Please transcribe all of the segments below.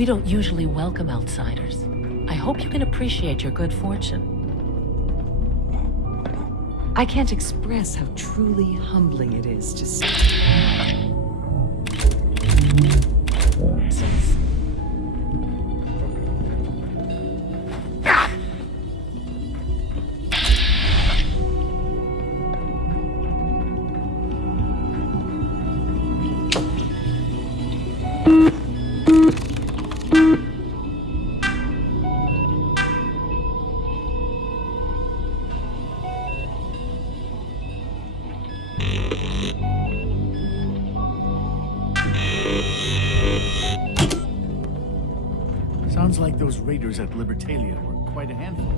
We don't usually welcome outsiders. I hope you can appreciate your good fortune. I can't express how truly humbling it is to see. Sounds like those raiders at Libertalia were quite a handful.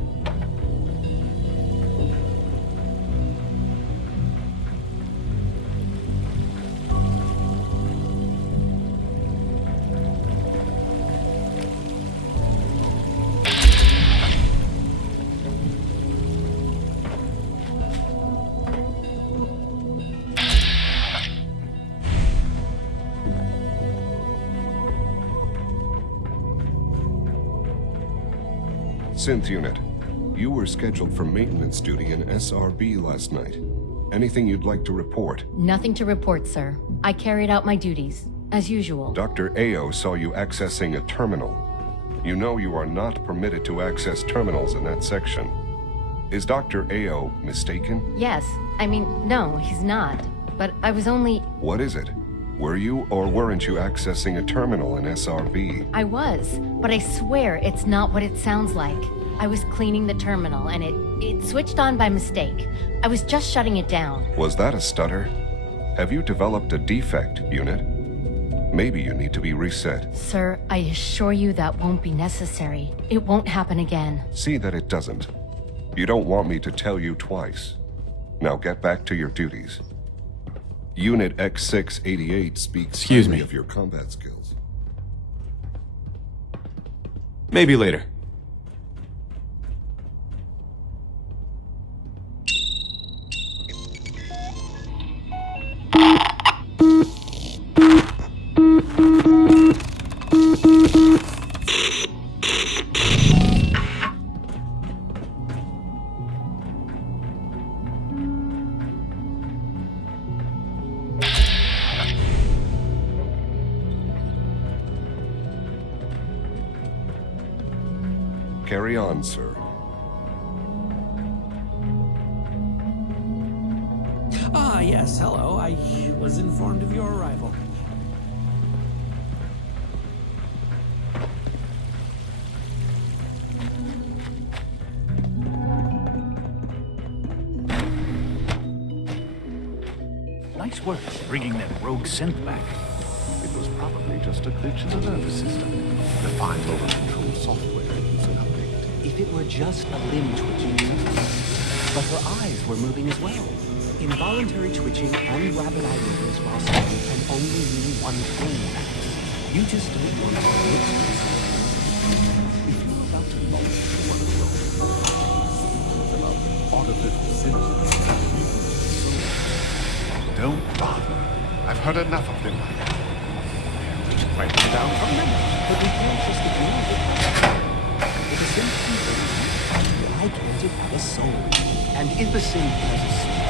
Synth Unit, you were scheduled for maintenance duty in SRB last night. Anything you'd like to report? Nothing to report, sir. I carried out my duties, as usual. Dr. Ao saw you accessing a terminal. You know you are not permitted to access terminals in that section. Is Dr. Ao mistaken? Yes. I mean, no, he's not. But I was only... What is it? Were you or weren't you accessing a terminal in SRB? I was, but I swear it's not what it sounds like. I was cleaning the terminal and it switched on by mistake. I was just shutting it down. Was that a stutter? Have you developed a defect, Unit? Maybe you need to be reset. Sir, I assure you that won't be necessary. It won't happen again. See that it doesn't. You don't want me to tell you twice. Now get back to your duties. Unit X688 speaks highly of your combat skills. Maybe later. Carry on, sir. Ah, yes, hello. I was informed of your arrival. Nice work bringing that rogue synth back. It was probably just a glitch in the nervous system. Refined over control software needs an update. If it were just a limb twitching, but her eyes were moving as well. Involuntary twitching and rapid eye movements while sleeping can only mean one thing. You just don't want to admit to yourself. If you're about to launch one of those about artificial senses, don't bother. I've heard enough of them. Just write them down from memory. But we can't just ignore it. If a synth can think, why can't it have a soul? And if a synth has a soul,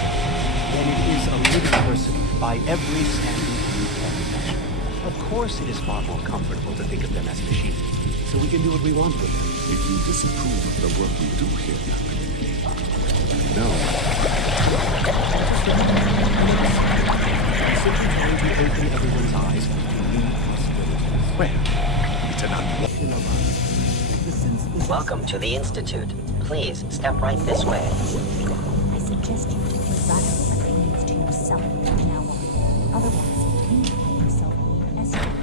then it is a living person by every standard you can imagine. Of course it is far more comfortable to think of them as machines, so we can do what we want with them. If you disapprove of the work we do here, young lady, no. Simply trying to open everyone's eyes to new possibilities. Well, it's an unwelcome of us. The sense is... Welcome to the Institute. Please, step right this way. I suggest you keep your valuable opinions to yourself from now on. Otherwise, you find yourself being escorted.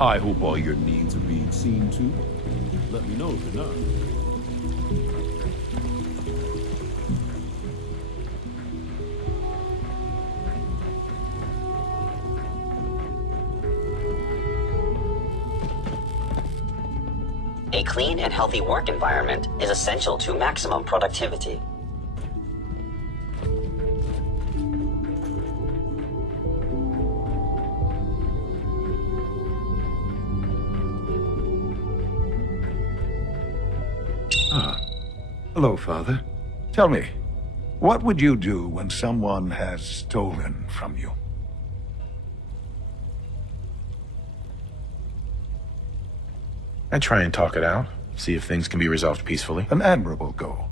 I hope all your needs are being seen to. Let me know if you're not. A clean and healthy work environment is essential to maximum productivity. Hello, Father. Tell me, what would you do when someone has stolen from you? I try and talk it out, see if things can be resolved peacefully. An admirable goal.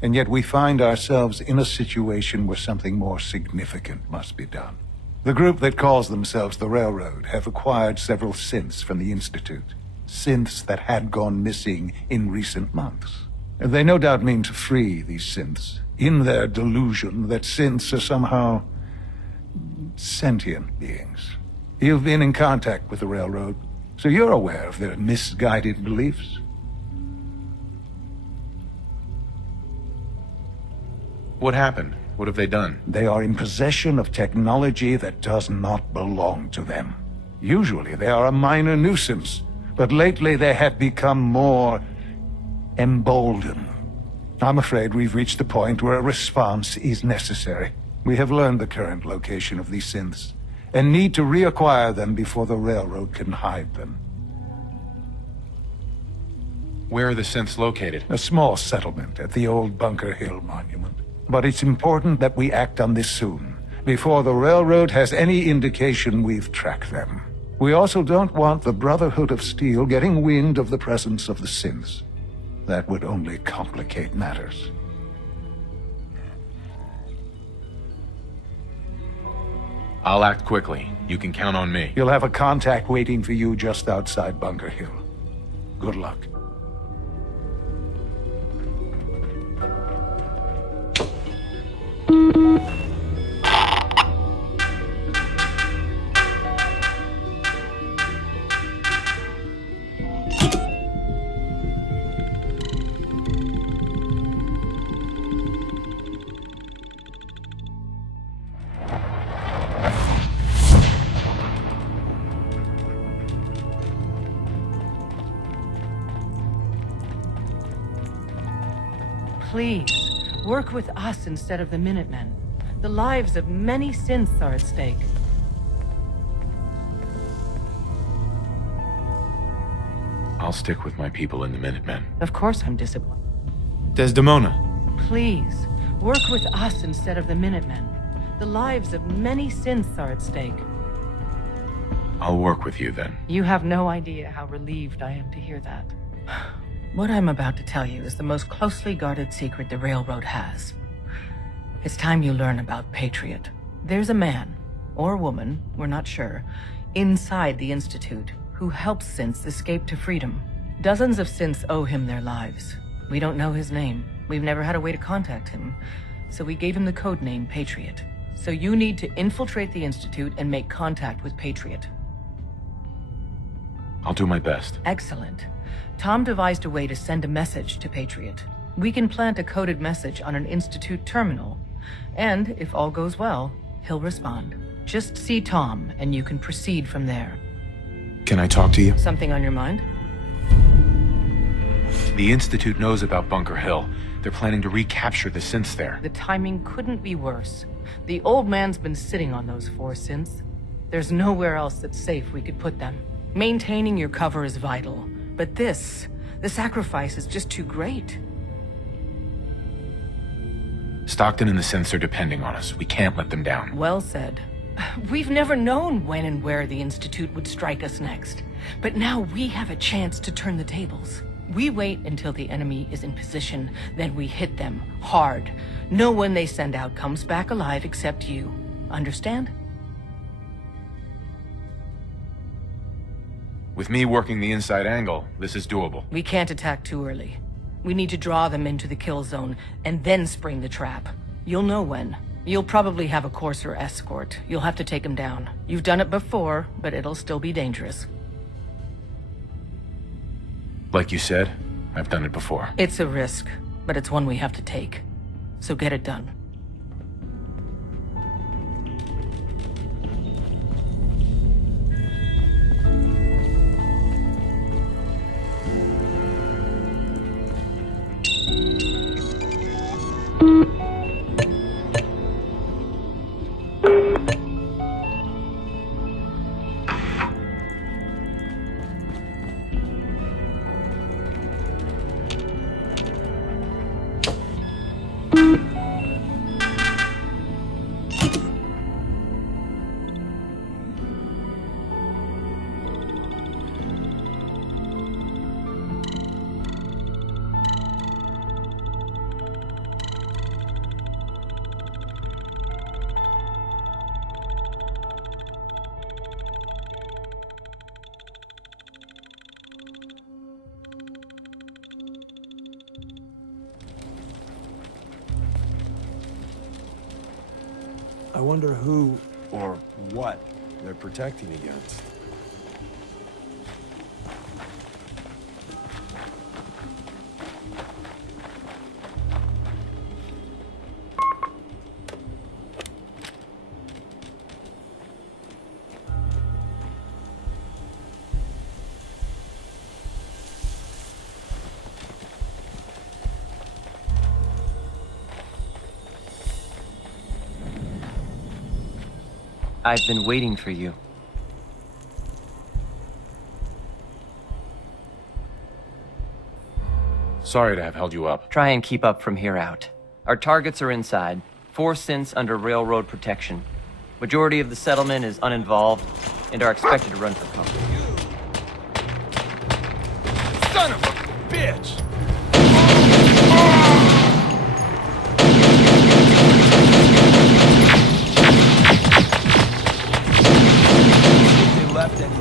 And yet we find ourselves in a situation where something more significant must be done. The group that calls themselves the Railroad have acquired several synths from the Institute. Synths that had gone missing in recent months. They no doubt mean to free these synths, in their delusion that synths are somehow sentient beings. You've been in contact with the Railroad, so you're aware of their misguided beliefs. What happened? What have they done? They are in possession of technology that does not belong to them. Usually they are a minor nuisance, but lately they have become more emboldened. I'm afraid we've reached the point where a response is necessary. We have learned the current location of these synths, and need to reacquire them before the Railroad can hide them. Where are the synths located? A small settlement at the old Bunker Hill Monument. But it's important that we act on this soon, before the Railroad has any indication we've tracked them. We also don't want the Brotherhood of Steel getting wind of the presence of the synths. That would only complicate matters. I'll act quickly. You can count on me. You'll have a contact waiting for you just outside Bunker Hill. Good luck. Please, work with us instead of the Minutemen. The lives of many synths are at stake. I'll stick with my people in the Minutemen. Of course I'm disappointed. Desdemona. Please, work with us instead of the Minutemen. The lives of many synths are at stake. I'll work with you then. You have no idea how relieved I am to hear that. What I'm about to tell you is the most closely guarded secret the Railroad has. It's time you learn about Patriot. There's a man, or woman, we're not sure, inside the Institute who helps synths escape to freedom. Dozens of synths owe him their lives. We don't know his name. We've never had a way to contact him, so we gave him the code name Patriot. So you need to infiltrate the Institute and make contact with Patriot. I'll do my best. Excellent. Tom devised a way to send a message to Patriot. We can plant a coded message on an Institute terminal, and if all goes well, he'll respond. Just see Tom, and you can proceed from there. Can I talk to you? Something on your mind? The Institute knows about Bunker Hill. They're planning to recapture the synths there. The timing couldn't be worse. The old man's been sitting on those 4 synths. There's nowhere else that's safe we could put them. Maintaining your cover is vital, but the sacrifice is just too great. Stockton and the synths are depending on us. We can't let them down. Well said. We've never known when and where the Institute would strike us next, but now we have a chance to turn the tables. We wait until the enemy is in position, then we hit them hard. No one they send out comes back alive except you. Understand? With me working the inside angle, this is doable. We can't attack too early. We need to draw them into the kill zone, and then spring the trap. You'll know when. You'll probably have a Courser escort. You'll have to take them down. You've done it before, but it'll still be dangerous. Like you said, I've done it before. It's a risk, but it's one we have to take. So get it done. I wonder who or what they're protecting against. I've been waiting for you. Sorry to have held you up. Try and keep up from here out. Our targets are inside. 4 synths under railroad protection. Majority of the settlement is uninvolved and are expected to run for cover. Son of a bitch! They left anything.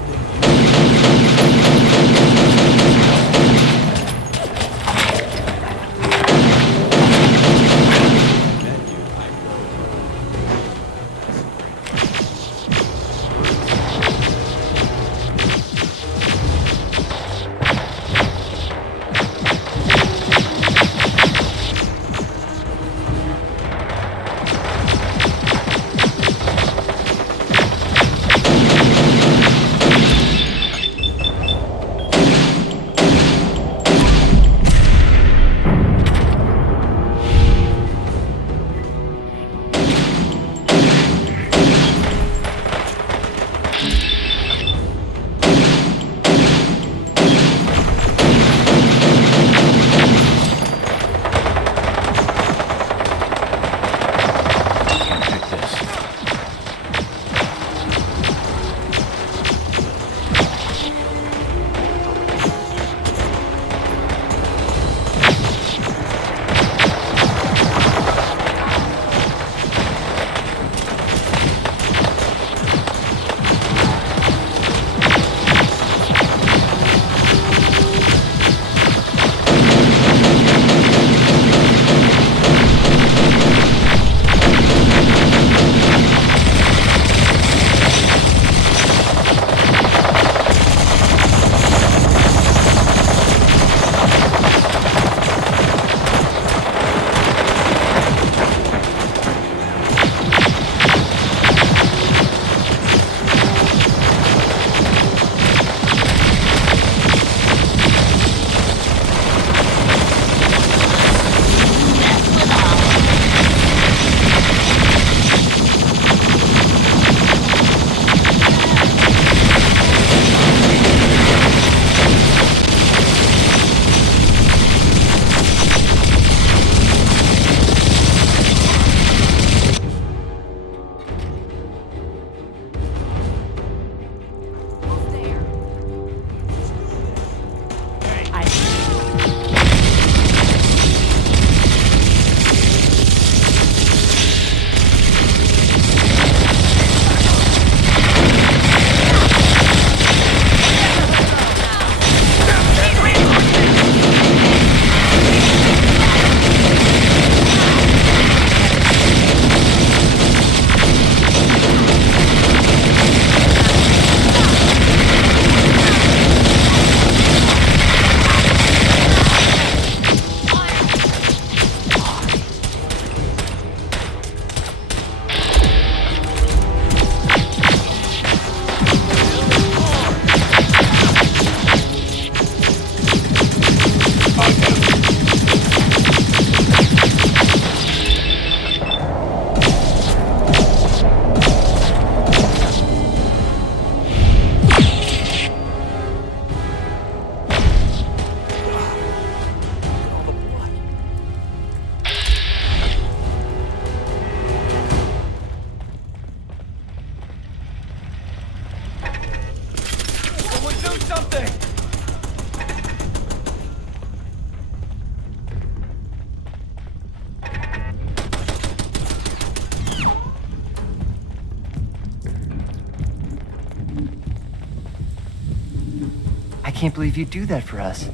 I can't believe you'd do that for us.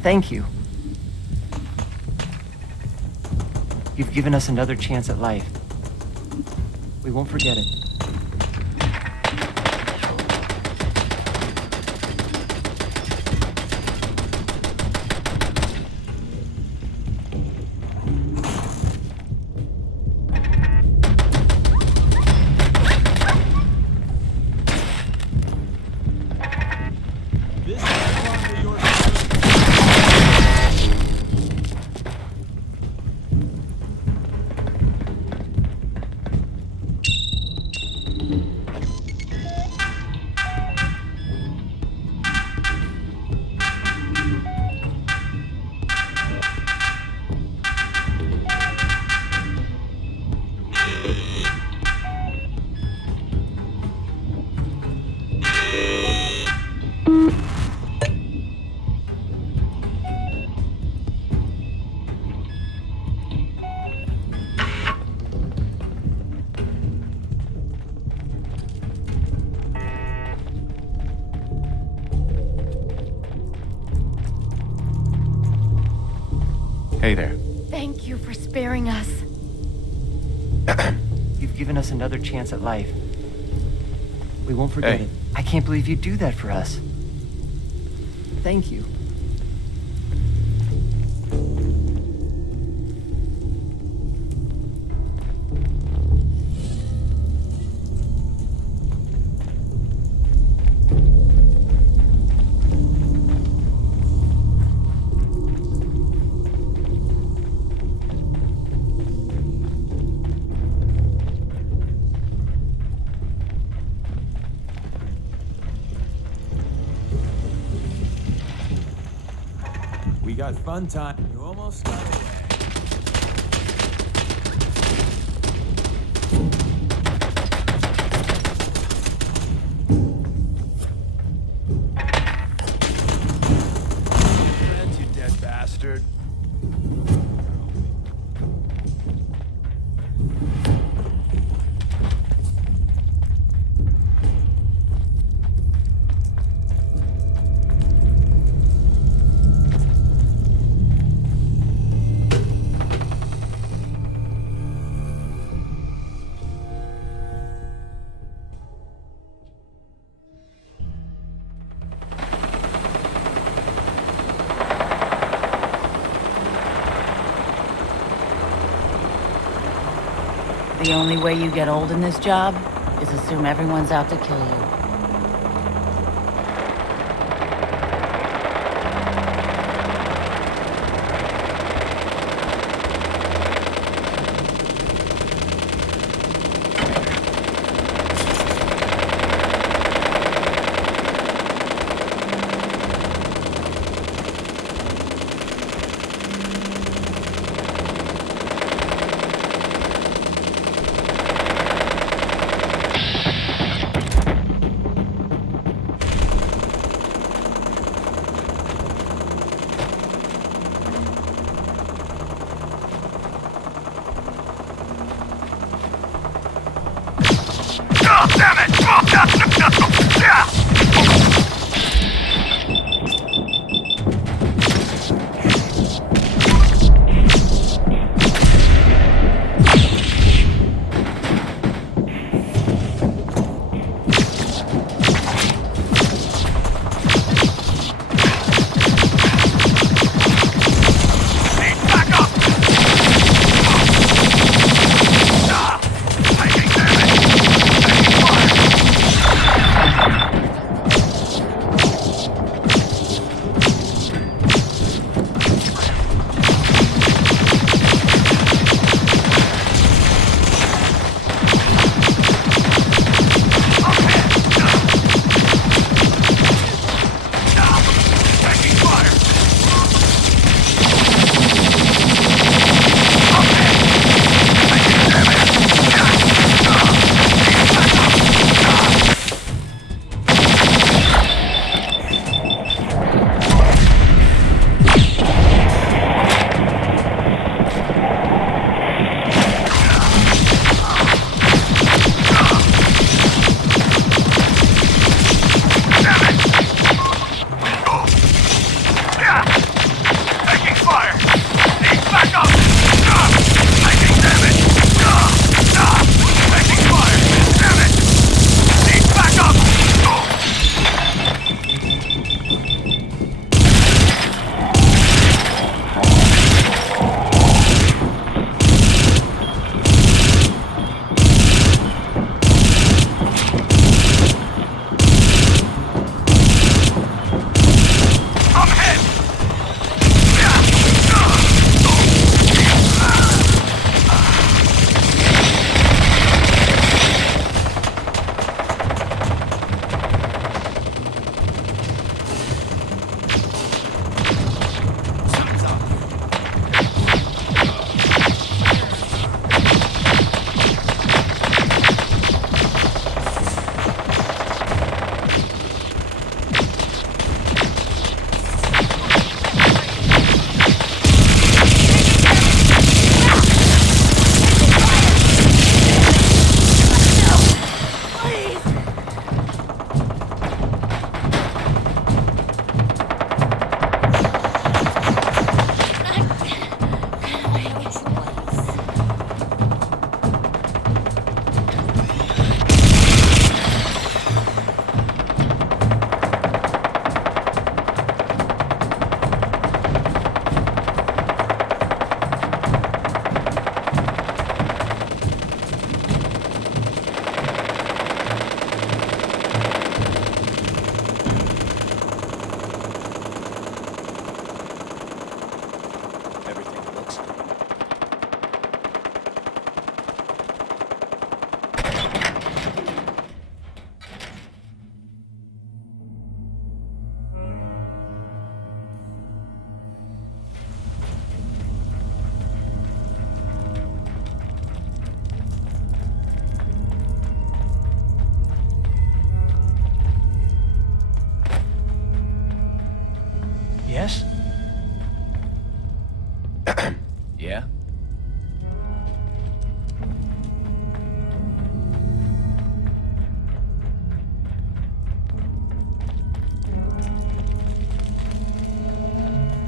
Thank you. You've given us another chance at life. We won't forget it. Hey there. Thank you for sparing us. You've given us another chance at life. We won't forget Hey. it. I can't believe you'd do that for us. Thank you. We got fun time. You almost got away. Friends, you dead bastard. The only way you get old in this job is assume everyone's out to kill you. Taking damage! Taking fire!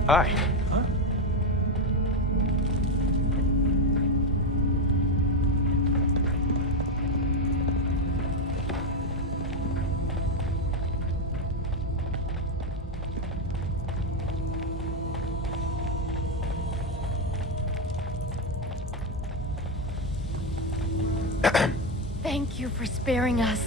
Hi. Huh? Thank you for sparing us.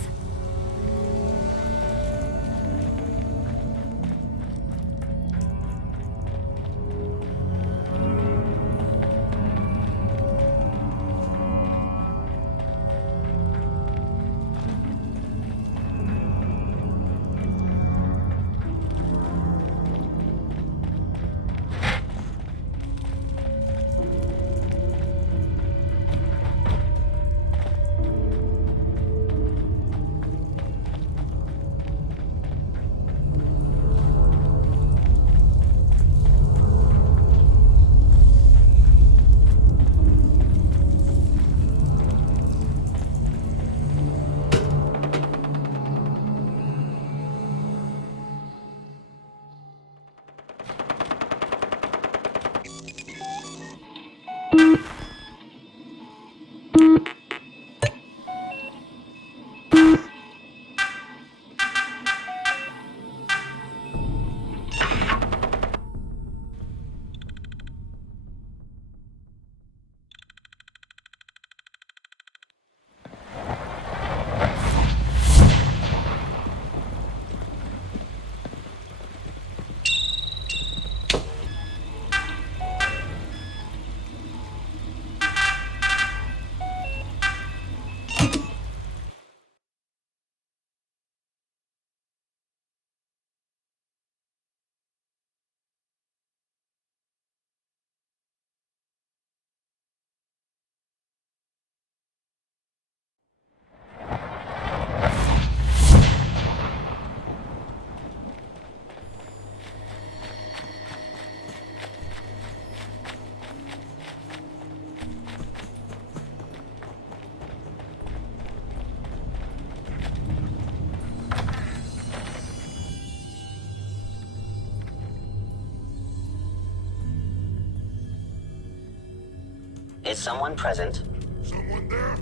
Is someone present? Someone there?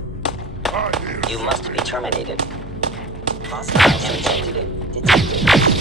You must be terminated. Hostile entity detected.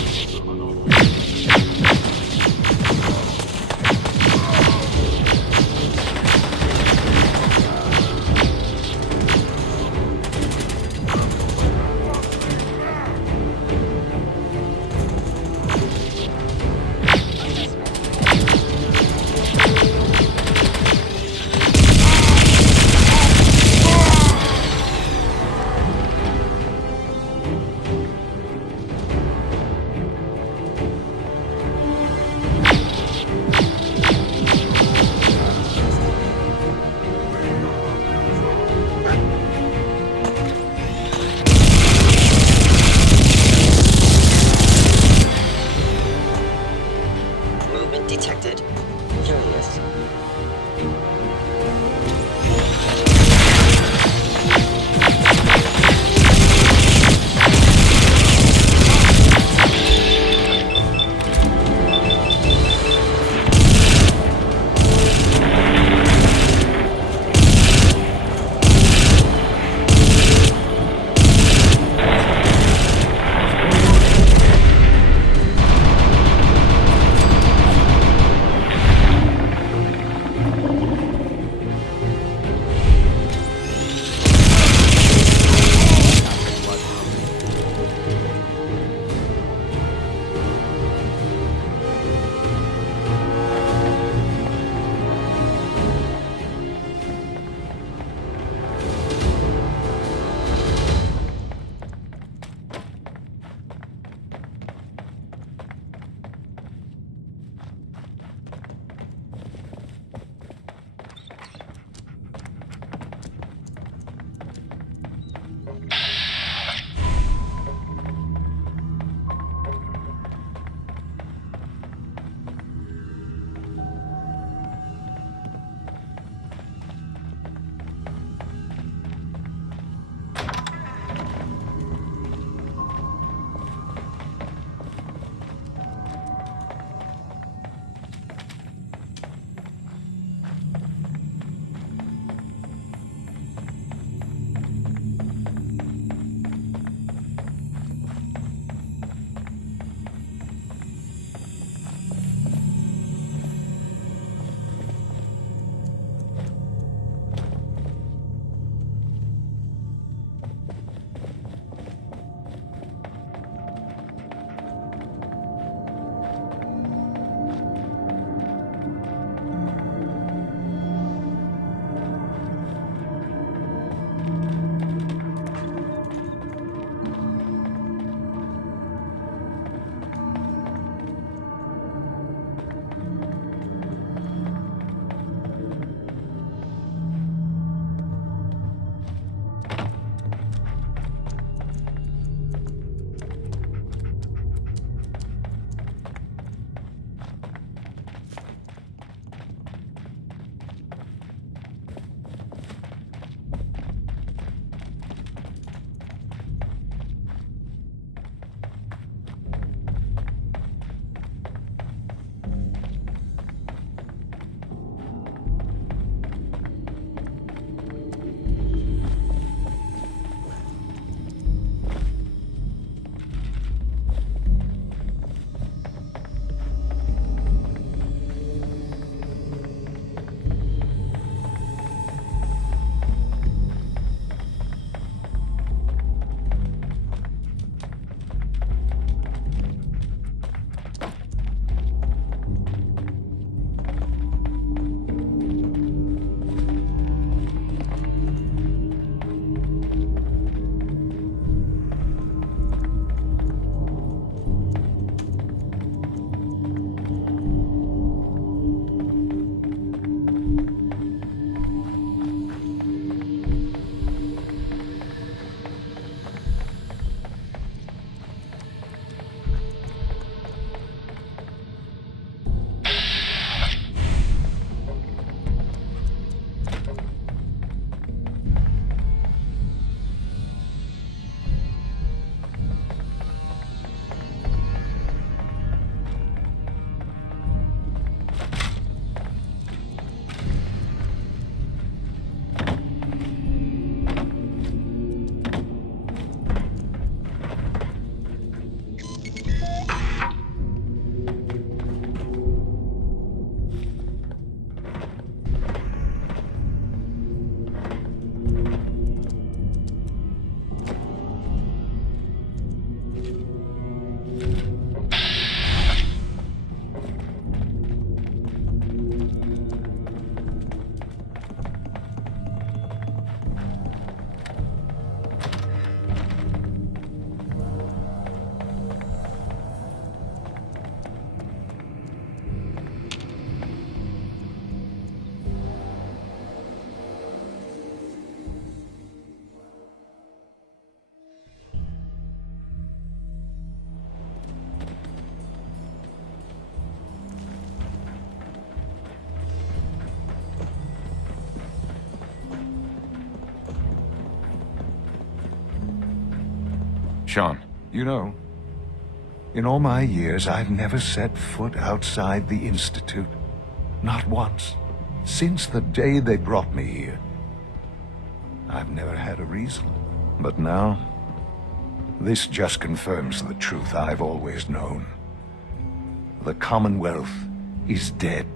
Sean. You know, in all my years, I've never set foot outside the Institute. Not once. Since the day they brought me here. I've never had a reason. But now, this just confirms the truth I've always known. The Commonwealth is dead.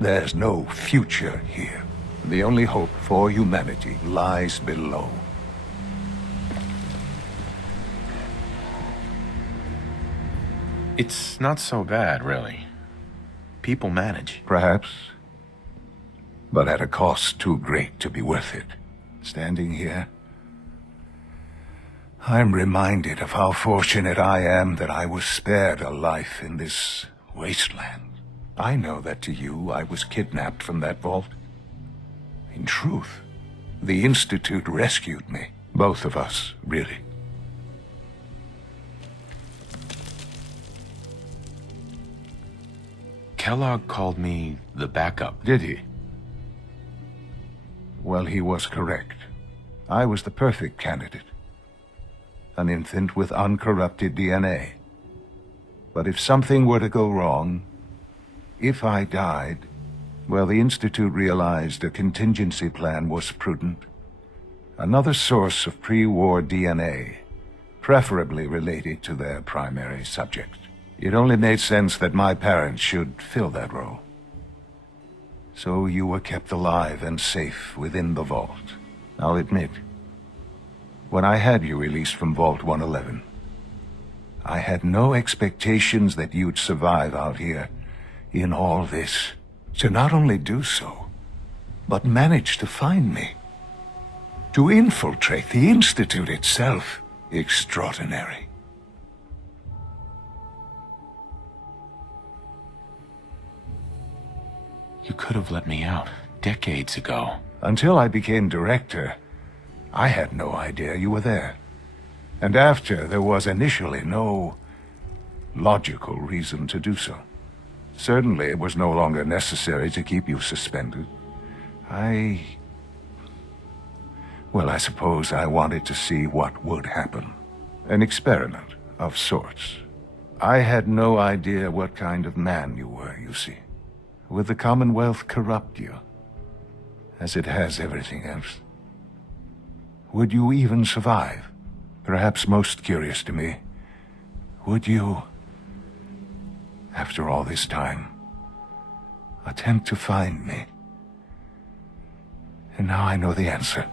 There's no future here. The only hope for humanity lies below. It's not so bad, really. People manage. Perhaps. But at a cost too great to be worth it. Standing here, I'm reminded of how fortunate I am that I was spared a life in this wasteland. I know that to you, I was kidnapped from that vault. In truth, the Institute rescued me. Both of us, really. Kellogg called me the backup. Did he? Well, he was correct. I was the perfect candidate. An infant with uncorrupted DNA. But if something were to go wrong, if I died, well, the Institute realized a contingency plan was prudent. Another source of pre-war DNA, preferably related to their primary subject. It only made sense that my parents should fill that role. So you were kept alive and safe within the vault. I'll admit, when I had you released from Vault 111, I had no expectations that you'd survive out here in all this. To not only do so, but manage to find me. To infiltrate the Institute itself. Extraordinary. You could have let me out decades ago. Until I became director, I had no idea you were there. And after, there was initially no logical reason to do so. Certainly, it was no longer necessary to keep you suspended. Well, I suppose I wanted to see what would happen. An experiment of sorts. I had no idea what kind of man you were, you see. Would the Commonwealth corrupt you, as it has everything else? Would you even survive? Perhaps most curious to me, would you, after all this time, attempt to find me? And now I know the answer.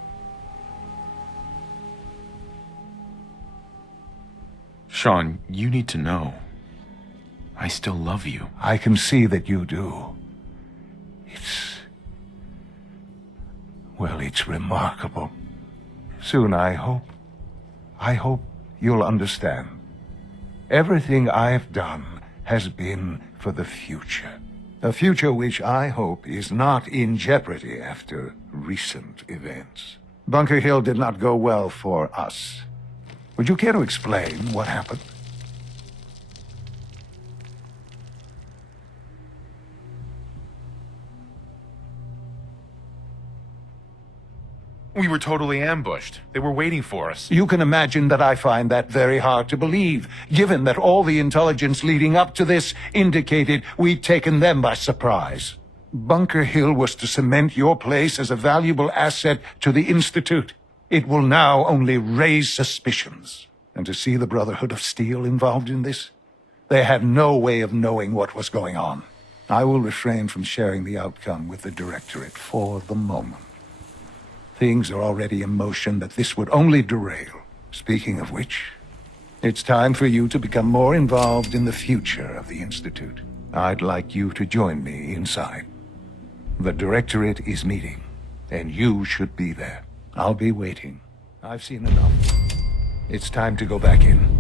Sean, you need to know. I still love you. I can see that you do. Well, it's remarkable. Soon, I hope you'll understand. Everything I've done has been for the future. A future which I hope is not in jeopardy after recent events. Bunker Hill did not go well for us. Would you care to explain what happened? We were totally ambushed. They were waiting for us. You can imagine that I find that very hard to believe, given that all the intelligence leading up to this indicated we'd taken them by surprise. Bunker Hill was to cement your place as a valuable asset to the Institute. It will now only raise suspicions. And to see the Brotherhood of Steel involved in this, they had no way of knowing what was going on. I will refrain from sharing the outcome with the Directorate for the moment. Things are already in motion that this would only derail. Speaking of which, it's time for you to become more involved in the future of the Institute. I'd like you to join me inside. The Directorate is meeting, and you should be there. I'll be waiting. I've seen enough. It's time to go back in.